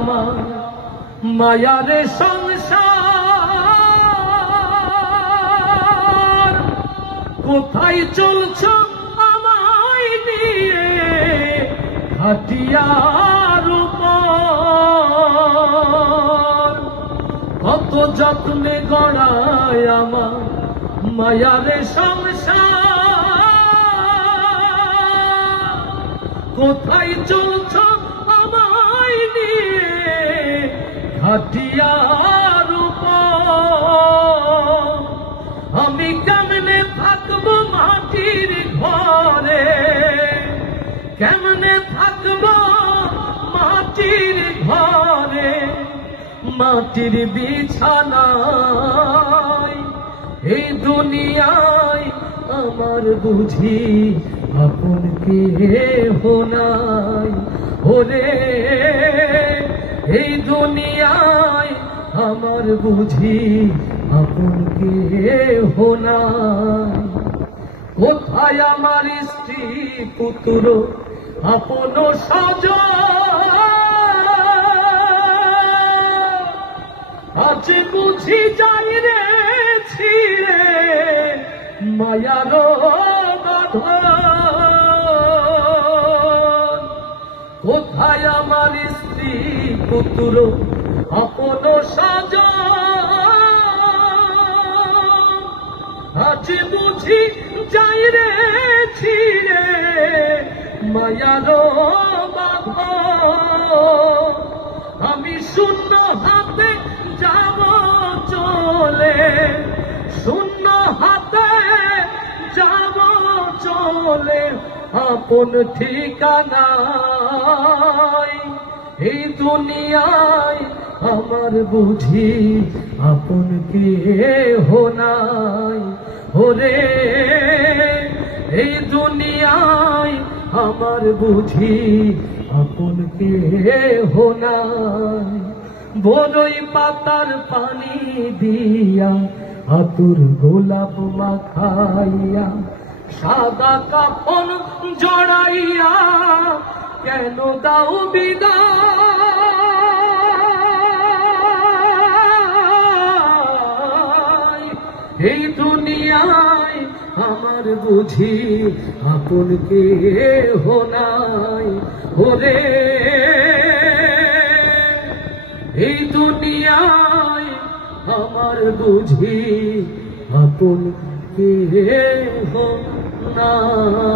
আমার মায়ারে সংসার, কোথায় চলছ আমায় নিয়ে হাতিয়ার উপর। কত যত্নে গড়ায় আমার মায়ারে সংসার, কোথায় চলছ আমায় নিয়ে হাতিয়ার উপর। আমি কেমনে থাকবো মাটির ঘরে, কেমনে থাকবো মাটির ঘরে, মাটির বিছানায়। এই দুনিয়ায় আমার বুঝি আপন কেহ নাই। ওরে এই দুনিয়ায় আমার বুঝি আপন কেহ নাই। কোথায় আমার স্ত্রী পুত্র আপন স্বজন, আজ বুঝি যাই রে ছিড়ে মায়ার বাঁধন। কোথায় আমার স্ত্রী পুত্র আপন স্বজন, আজ বুঝি যাই রে ছিড়ে মায়ার বাঁধন। আমি শূন্য হাতে যাব চলে, শূন্য হাতে যাব চলে, আপন ঠিকানায়। এই দুনিয়ায় আমার বুঝি আপন কেহ নাই। ওরে এই দুনিয়ায় আমার বুঝি আপন কেহ নাই। বড়ই পাতার পানি দিয়া আতুর গোলাপ মাখাইয়া, সাদা কাফন জড়াইয়া কেন দাও বিদায়। এই দুনিয়ায় আমার বুঝি আপন কেহ নাই। ওরে এই দুনিয়ায় আমার বুঝি আপন কেহ নাই।